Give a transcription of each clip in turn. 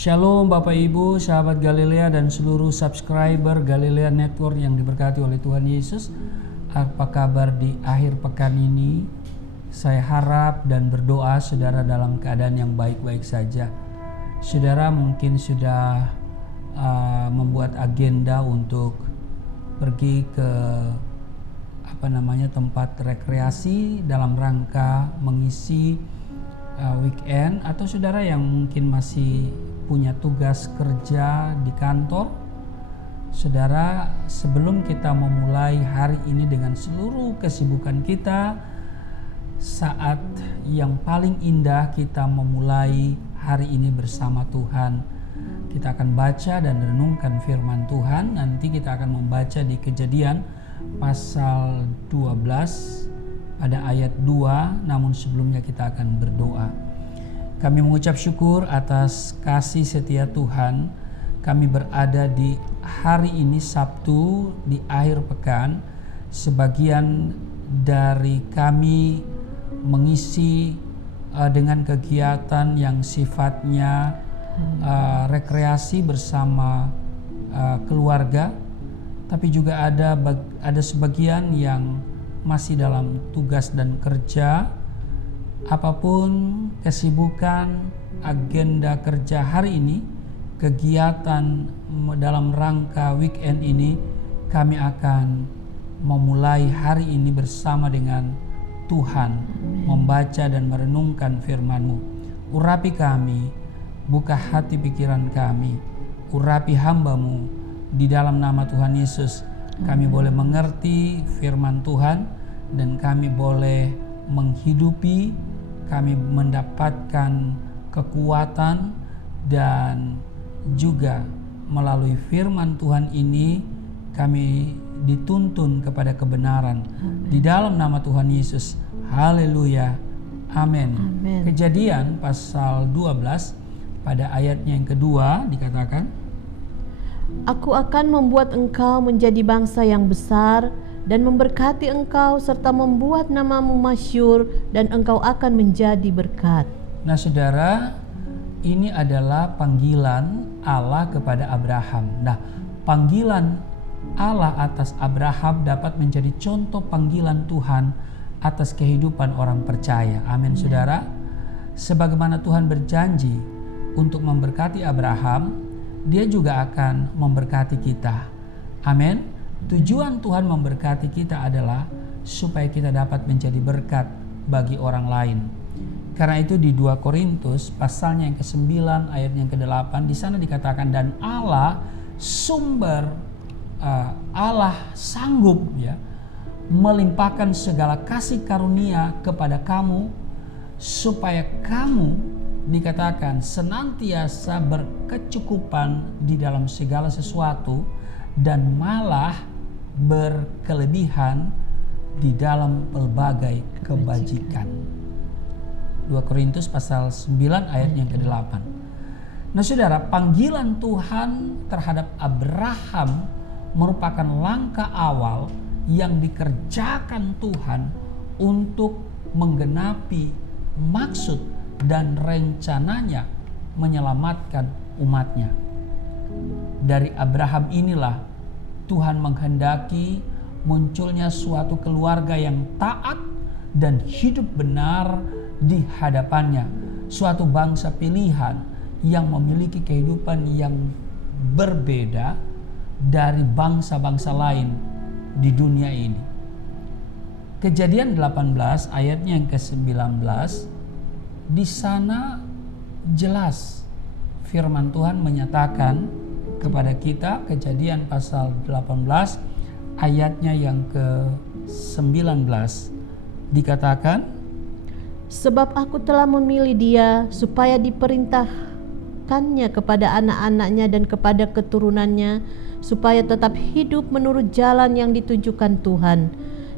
Shalom Bapak Ibu, sahabat Galilea dan seluruh subscriber Galilea Network yang diberkati oleh Tuhan Yesus. Apa kabar di akhir pekan ini? Saya harap dan berdoa saudara dalam keadaan yang baik-baik saja. Saudara mungkin sudah membuat agenda untuk pergi ke tempat rekreasi dalam rangka mengisi weekend, atau saudara yang mungkin masih punya tugas kerja di kantor. Saudara, sebelum kita memulai hari ini dengan seluruh kesibukan kita, saat yang paling indah kita memulai hari ini bersama Tuhan. Kita akan baca dan renungkan firman Tuhan. Nanti kita akan membaca di Kejadian pasal 12 pada ayat 2, namun sebelumnya kita akan berdoa. Kami mengucap syukur atas kasih setia Tuhan. Kami berada di hari ini Sabtu di akhir pekan. Sebagian dari kami mengisi dengan kegiatan yang sifatnya rekreasi bersama keluarga, tapi juga ada sebagian yang masih dalam tugas dan kerja. Apapun kesibukan agenda kerja hari ini, kegiatan dalam rangka weekend ini, kami akan memulai hari ini bersama dengan Tuhan, membaca dan merenungkan firman-Mu. Urapi kami, buka hati pikiran kami, urapi hamba-Mu. Di dalam nama Tuhan Yesus, kami boleh mengerti firman Tuhan dan kami boleh menghidupi, kami mendapatkan kekuatan, dan juga melalui firman Tuhan ini kami dituntun kepada kebenaran. Di dalam nama Tuhan Yesus, haleluya, amin. Kejadian pasal 12 pada ayatnya yang kedua dikatakan, Aku akan membuat engkau menjadi bangsa yang besar dan memberkati engkau serta membuat namamu masyhur, dan engkau akan menjadi berkat. Nah saudara, ini adalah panggilan Allah kepada Abraham. Nah, panggilan Allah atas Abraham dapat menjadi contoh panggilan Tuhan atas kehidupan orang percaya. Amin saudara. Sebagaimana Tuhan berjanji untuk memberkati Abraham, Dia juga akan memberkati kita. Amin. Tujuan Tuhan memberkati kita adalah supaya kita dapat menjadi berkat bagi orang lain. Karena itu di 2 Korintus pasalnya yang ke-9 ayat yang ke-8 di sana dikatakan, dan Allah sanggup melimpahkan segala kasih karunia kepada kamu, supaya kamu dikatakan senantiasa berkecukupan di dalam segala sesuatu dan malah berkelebihan di dalam pelbagai kebajikan. 2 Korintus pasal 9 ayat yang ke-8. Nah saudara, panggilan Tuhan terhadap Abraham merupakan langkah awal yang dikerjakan Tuhan untuk menggenapi maksud dan rencananya menyelamatkan umatnya. Dari Abraham inilah Tuhan menghendaki munculnya suatu keluarga yang taat dan hidup benar di hadapannya. Suatu bangsa pilihan yang memiliki kehidupan yang berbeda dari bangsa-bangsa lain di dunia ini. Kejadian 18 ayatnya yang ke-19, di sana jelas firman Tuhan menyatakan kepada kita, Kejadian pasal 18 ayatnya yang ke-19 dikatakan, Sebab aku telah memilih dia supaya diperintahkannya kepada anak-anaknya dan kepada keturunannya, supaya tetap hidup menurut jalan yang ditunjukkan Tuhan,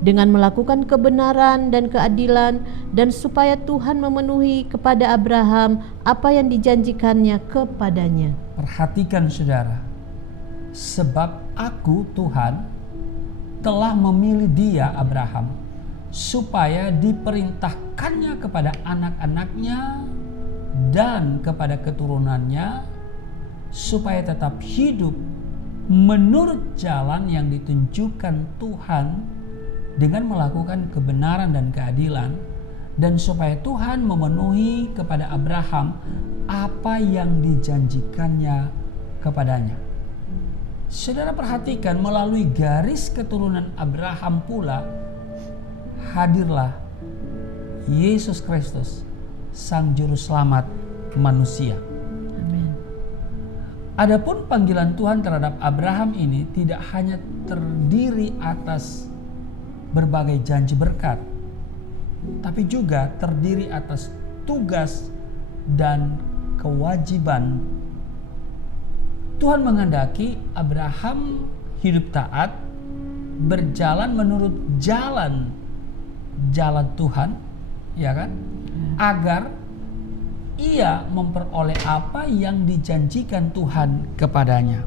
dengan melakukan kebenaran dan keadilan, dan supaya Tuhan memenuhi kepada Abraham apa yang dijanjikannya kepadanya. Perhatikan saudara, sebab aku Tuhan telah memilih dia Abraham supaya diperintahkannya kepada anak-anaknya dan kepada keturunannya supaya tetap hidup menurut jalan yang ditunjukkan Tuhan dengan melakukan kebenaran dan keadilan, dan supaya Tuhan memenuhi kepada Abraham apa yang dijanjikannya kepadanya. Saudara perhatikan, melalui garis keturunan Abraham pula hadirlah Yesus Kristus, Sang Juru Selamat manusia. Amin. Adapun panggilan Tuhan terhadap Abraham ini tidak hanya terdiri atas berbagai janji berkat, tapi juga terdiri atas tugas dan kewajiban. Tuhan menghendaki Abraham hidup taat, berjalan menurut jalan Tuhan, ya kan? Agar ia memperoleh apa yang dijanjikan Tuhan kepadanya.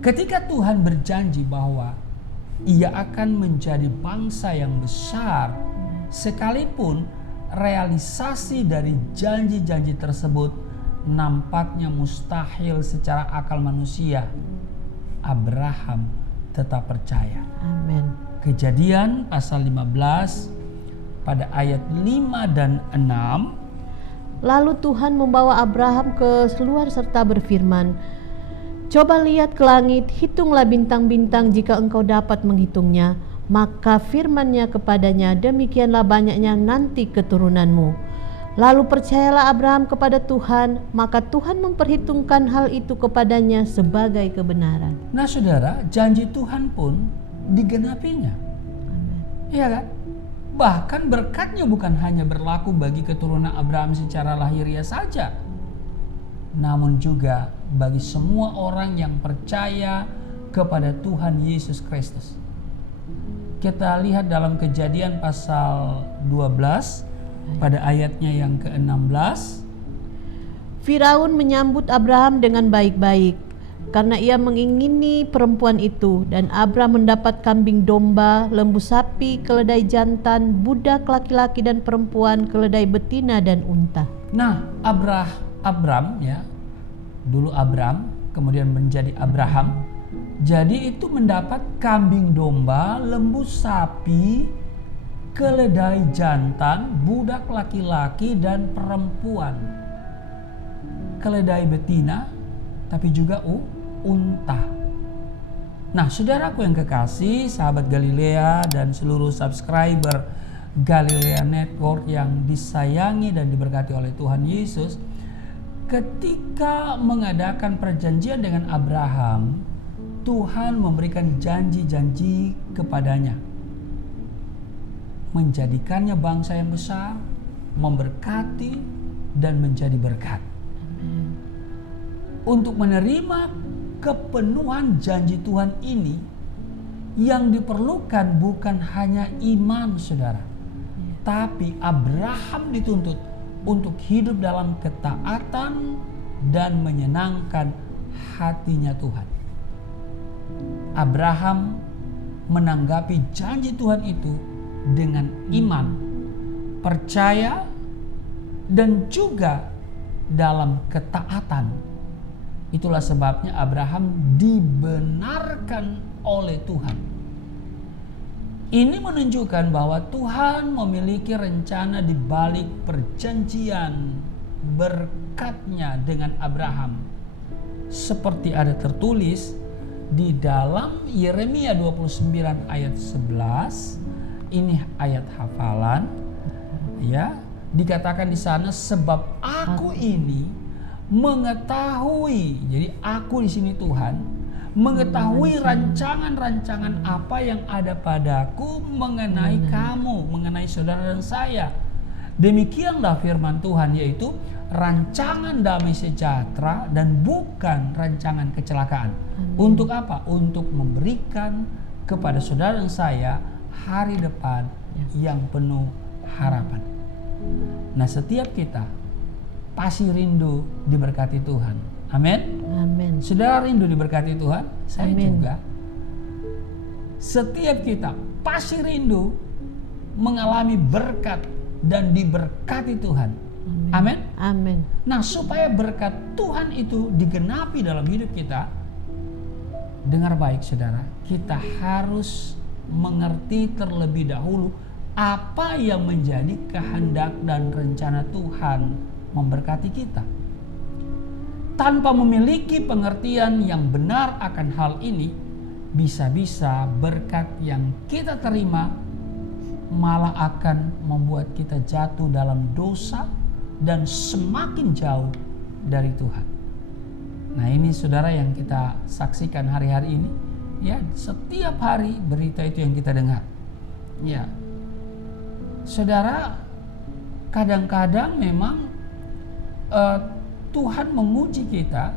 Ketika Tuhan berjanji bahwa ia akan menjadi bangsa yang besar, sekalipun realisasi dari janji-janji tersebut nampaknya mustahil secara akal manusia, Abraham tetap percaya. Amin. Kejadian pasal 15 pada ayat 5 dan 6. Lalu Tuhan membawa Abraham ke luar serta berfirman, "Coba lihat ke langit, hitunglah bintang-bintang jika engkau dapat menghitungnya." Maka firman-Nya kepadanya, "Demikianlah banyaknya nanti keturunanmu." Lalu percayalah Abraham kepada Tuhan, maka Tuhan memperhitungkan hal itu kepadanya sebagai kebenaran. Nah saudara, janji Tuhan pun digenapinya. Iya kan? Bahkan berkatnya bukan hanya berlaku bagi keturunan Abraham secara lahiriah saja, namun juga bagi semua orang yang percaya kepada Tuhan Yesus Kristus. Kita lihat dalam Kejadian pasal 12 pada ayatnya yang ke-16. Firaun menyambut Abraham dengan baik-baik karena ia mengingini perempuan itu, dan Abraham mendapat kambing domba, lembu sapi, keledai jantan, budak laki-laki dan perempuan, keledai betina dan unta. Nah, Abram ya, dulu Abram, kemudian menjadi Abraham. Jadi itu mendapat kambing domba, lembu sapi, keledai jantan, budak laki-laki dan perempuan, keledai betina, tapi juga unta. Nah, saudaraku yang kekasih, sahabat Galilea dan seluruh subscriber Galilea Network yang disayangi dan diberkati oleh Tuhan Yesus, ketika mengadakan perjanjian dengan Abraham, Tuhan memberikan janji-janji kepadanya, menjadikannya bangsa yang besar, memberkati dan menjadi berkat. Untuk menerima kepenuhan janji Tuhan ini, yang diperlukan bukan hanya iman, saudara, tapi Abraham dituntut untuk hidup dalam ketaatan dan menyenangkan hatinya Tuhan. Abraham menanggapi janji Tuhan itu dengan iman, percaya, dan juga dalam ketaatan. Itulah sebabnya Abraham dibenarkan oleh Tuhan. Ini menunjukkan bahwa Tuhan memiliki rencana di balik perjanjian berkat-Nya dengan Abraham. Seperti ada tertulis di dalam Yeremia 29 ayat 11. Ini ayat hafalan, ya. Dikatakan di sana, sebab aku ini mengetahui. Jadi aku di sini Tuhan mengetahui rancangan-rancangan apa yang ada padaku mengenai kamu, mengenai saudara dan saya. Demikianlah firman Tuhan, yaitu rancangan damai sejahtera dan bukan rancangan kecelakaan. Untuk apa? Untuk memberikan kepada saudara dan saya hari depan yang penuh harapan. Nah, setiap kita pasti rindu diberkati Tuhan. Amin. Amin. Saudara rindu diberkati Tuhan? Saya Amin. juga. Setiap kita pasti rindu mengalami berkat dan diberkati Tuhan. Amin. Amin. Amin. Nah, supaya berkat Tuhan itu digenapi dalam hidup kita, dengar baik saudara, kita harus mengerti terlebih dahulu apa yang menjadi kehendak dan rencana Tuhan memberkati kita. Tanpa memiliki pengertian yang benar akan hal ini, bisa-bisa berkat yang kita terima malah akan membuat kita jatuh dalam dosa dan semakin jauh dari Tuhan. Nah, ini saudara yang kita saksikan hari-hari ini, ya, setiap hari berita itu yang kita dengar. Ya. Saudara, kadang-kadang memang Tuhan menguji kita,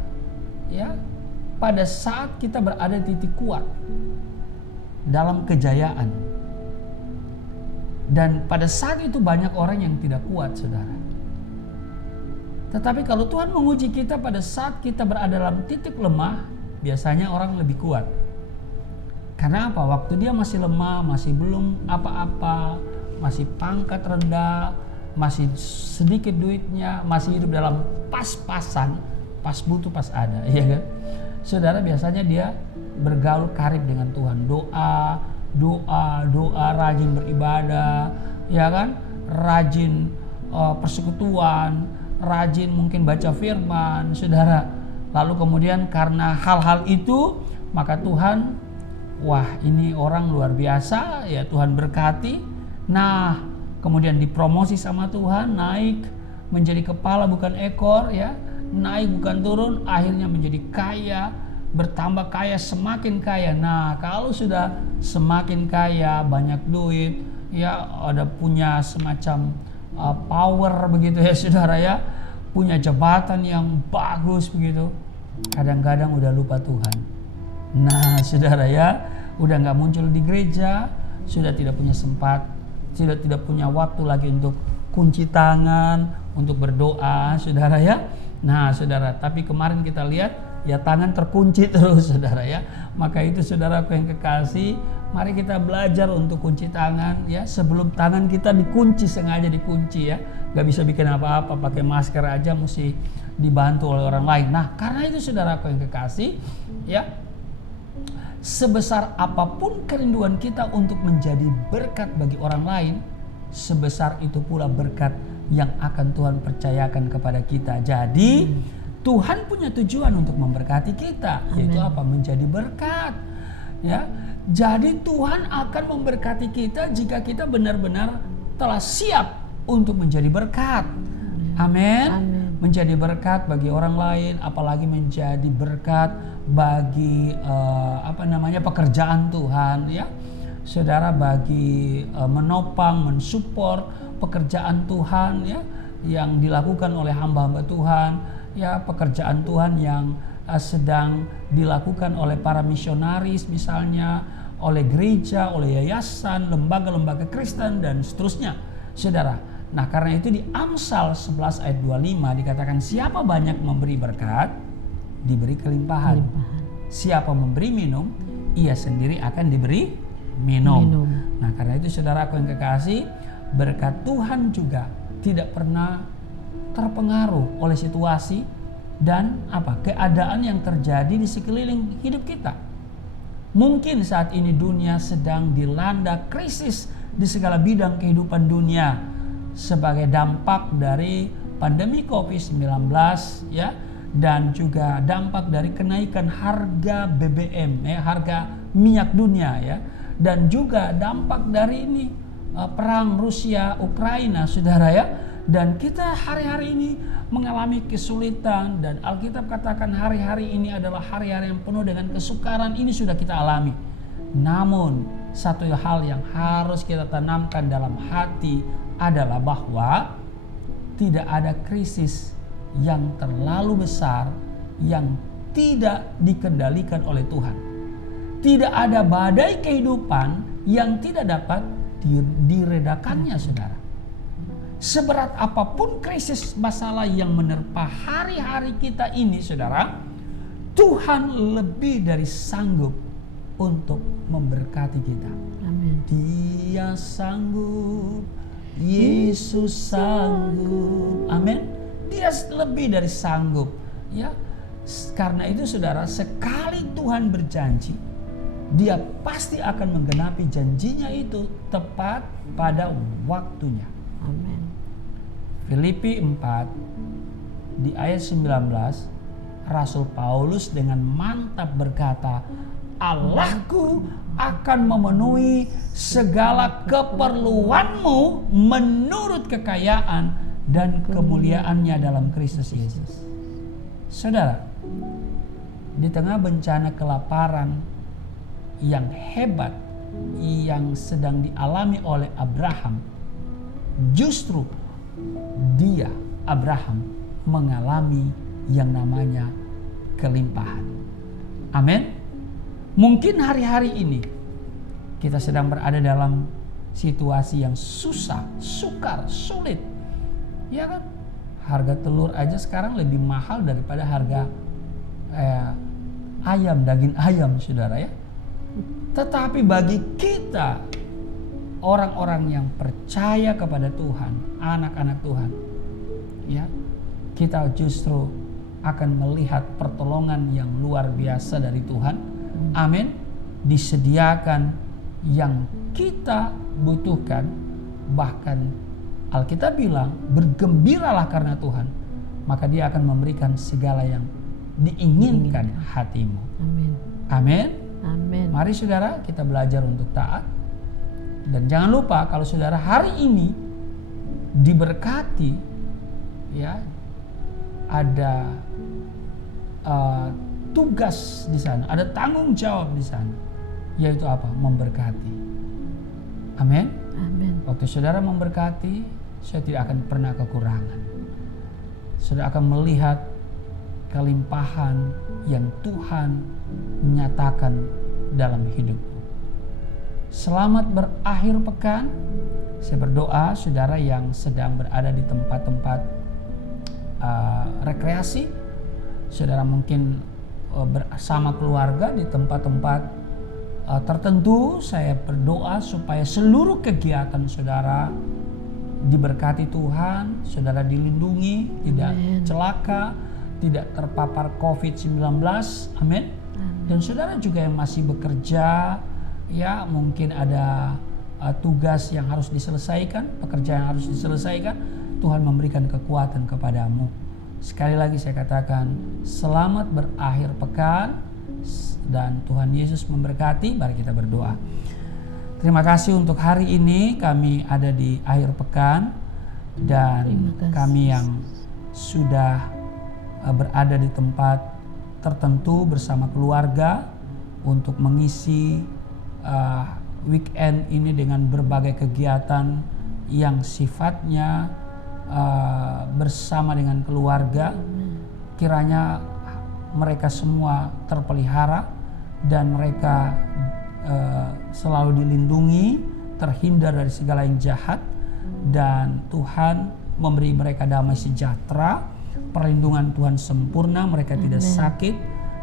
ya, pada saat kita berada di titik kuat dalam kejayaan. Dan pada saat itu banyak orang yang tidak kuat, saudara. Tetapi kalau Tuhan menguji kita pada saat kita berada dalam titik lemah, biasanya orang lebih kuat. Karena apa? Waktu dia masih lemah, masih belum apa-apa, masih pangkat rendah, masih sedikit duitnya, masih hidup dalam pas-pasan, pas butuh pas ada, ya kan? Saudara, biasanya dia bergaul karib dengan Tuhan, doa, rajin beribadah, ya kan? Rajin persekutuan, rajin mungkin baca firman, saudara. Lalu kemudian karena hal-hal itu, maka Tuhan, wah, ini orang luar biasa, ya, Tuhan berkati. Nah, kemudian dipromosi sama Tuhan, naik menjadi kepala bukan ekor, ya, naik bukan turun, akhirnya menjadi kaya, bertambah kaya, semakin kaya. Nah, kalau sudah semakin kaya, banyak duit, ya, ada punya semacam power begitu, ya saudara, ya, punya jabatan yang bagus begitu, kadang-kadang udah lupa Tuhan. Nah, saudara, ya, udah nggak muncul di gereja, sudah tidak punya sudah tidak punya waktu lagi untuk kunci tangan, untuk berdoa, saudara, ya. Nah, saudara, tapi kemarin kita lihat, ya, tangan terkunci terus, saudara, ya. Maka itu, saudaraku yang kekasih, mari kita belajar untuk kunci tangan, ya, sebelum tangan kita dikunci, sengaja dikunci, ya. Gak bisa bikin apa-apa, pakai masker aja mesti dibantu oleh orang lain. Nah, karena itu, saudaraku yang kekasih, ya, sebesar apapun kerinduan kita untuk menjadi berkat bagi orang lain, sebesar itu pula berkat yang akan Tuhan percayakan kepada kita. Jadi Tuhan punya tujuan untuk memberkati kita. Amen. Yaitu apa? Menjadi berkat, ya. Jadi Tuhan akan memberkati kita jika kita benar-benar telah siap untuk menjadi berkat. Amin. Menjadi berkat bagi orang lain, apalagi menjadi berkat bagi pekerjaan Tuhan, ya. Saudara, bagi menopang, mensupport pekerjaan Tuhan, ya, yang dilakukan oleh hamba-hamba Tuhan, ya, pekerjaan Tuhan yang sedang dilakukan oleh para misionaris misalnya, oleh gereja, oleh yayasan, lembaga-lembaga Kristen dan seterusnya, saudara. Nah, karena itu di Amsal 11 ayat 25 dikatakan, siapa banyak memberi berkat, diberi kelimpahan. Siapa memberi minum, ia sendiri akan diberi minum. Nah, karena itu, saudaraku yang kekasih, berkat Tuhan juga tidak pernah terpengaruh oleh situasi dan keadaan yang terjadi di sekeliling hidup kita. Mungkin saat ini dunia sedang dilanda krisis di segala bidang kehidupan dunia sebagai dampak dari pandemi COVID-19, ya, dan juga dampak dari kenaikan harga BBM, ya, harga minyak dunia, ya, dan juga dampak dari ini perang Rusia Ukraina, saudara, ya. Dan kita hari-hari ini mengalami kesulitan, dan Alkitab katakan hari-hari ini adalah hari-hari yang penuh dengan kesukaran. Ini sudah kita alami. Namun satu hal yang harus kita tanamkan dalam hati adalah bahwa tidak ada krisis yang terlalu besar yang tidak dikendalikan oleh Tuhan. Tidak ada badai kehidupan yang tidak dapat diredakannya, saudara. Seberat apapun krisis masalah yang menerpa hari-hari kita ini, saudara, Tuhan lebih dari sanggup untuk memberkati kita. Amin. Dia sanggup Yesus sanggup. Amin. Dia lebih dari sanggup, ya. Karena itu saudara, sekali Tuhan berjanji, Dia pasti akan menggenapi janjinya itu tepat pada waktunya. Amin. Filipi 4 di ayat 19, Rasul Paulus dengan mantap berkata, Allahku akan memenuhi segala keperluanmu menurut kekayaan dan kemuliaannya dalam Kristus Yesus. Saudara, di tengah bencana kelaparan yang hebat yang sedang dialami oleh Abraham, justru dia, Abraham, mengalami yang namanya kelimpahan. Amin. Mungkin hari-hari ini kita sedang berada dalam situasi yang susah, sukar, sulit. Ya kan? Harga telur aja sekarang lebih mahal daripada harga ayam, daging ayam, saudara ya. Tetapi bagi kita, orang-orang yang percaya kepada Tuhan, anak-anak Tuhan, ya, kita justru akan melihat pertolongan yang luar biasa dari Tuhan. Amin. Disediakan yang kita butuhkan. Bahkan Alkitab bilang, bergembiralah karena Tuhan, maka Dia akan memberikan segala yang diinginkan hatimu. Amin. Amin. Amin. Mari saudara, kita belajar untuk taat. Dan jangan lupa, kalau saudara hari ini diberkati, ya, ada tugas di sana, ada tanggung jawab di sana, yaitu apa? Memberkati. Amin. Amin. Waktu saudara memberkati, saya tidak akan pernah kekurangan. Saudara akan melihat kelimpahan yang Tuhan nyatakan dalam hidupmu. Selamat berakhir pekan. Saya berdoa saudara yang sedang berada di tempat-tempat rekreasi, saudara mungkin bersama keluarga di tempat-tempat tertentu, saya berdoa supaya seluruh kegiatan saudara diberkati Tuhan, saudara dilindungi, tidak celaka, tidak terpapar COVID-19. Amin. Dan saudara juga yang masih bekerja, ya, mungkin ada tugas yang harus diselesaikan, pekerjaan yang harus diselesaikan, Tuhan memberikan kekuatan kepadamu. Sekali lagi saya katakan, selamat berakhir pekan dan Tuhan Yesus memberkati. Mari kita berdoa. Terima kasih untuk hari ini, kami ada di akhir pekan dan kami yang sudah berada di tempat tertentu bersama keluarga untuk mengisi weekend ini dengan berbagai kegiatan yang sifatnya bersama dengan keluarga. Kiranya mereka semua terpelihara dan mereka selalu dilindungi, terhindar dari segala yang jahat, dan Tuhan memberi mereka damai sejahtera, perlindungan Tuhan sempurna, mereka tidak sakit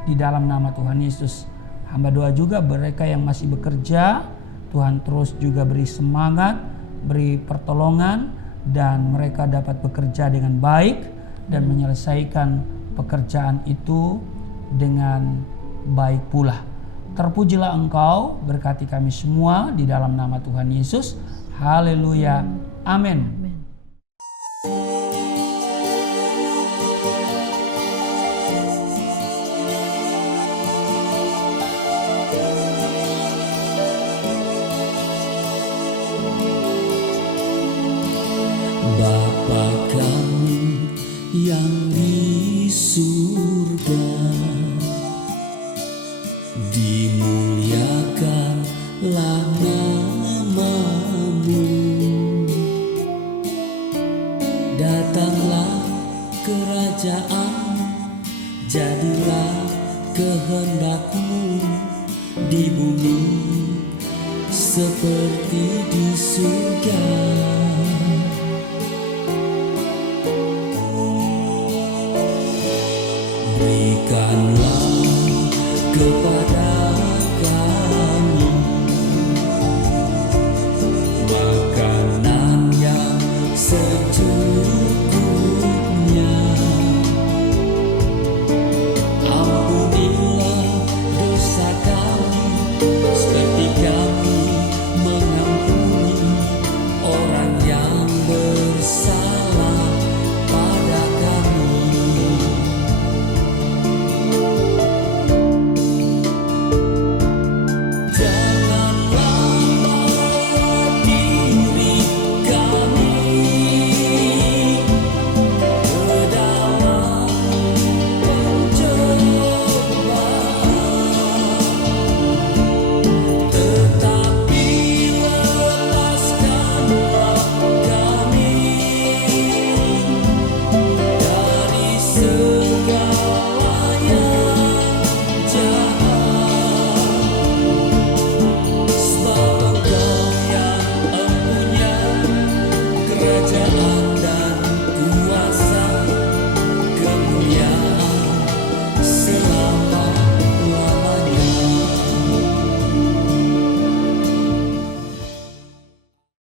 di dalam nama Tuhan Yesus. Hamba doa juga mereka yang masih bekerja, Tuhan terus juga beri semangat, beri pertolongan, dan mereka dapat bekerja dengan baik dan menyelesaikan pekerjaan itu dengan baik pula. Terpujilah Engkau, berkati kami semua di dalam nama Tuhan Yesus. Haleluya. Amin. Bapa kami yang di surga, dimuliakanlah nama-Mu. Datanglah kerajaan, jadilah kehendak-Mu di bumi seperti di surga. Berikanlah kepada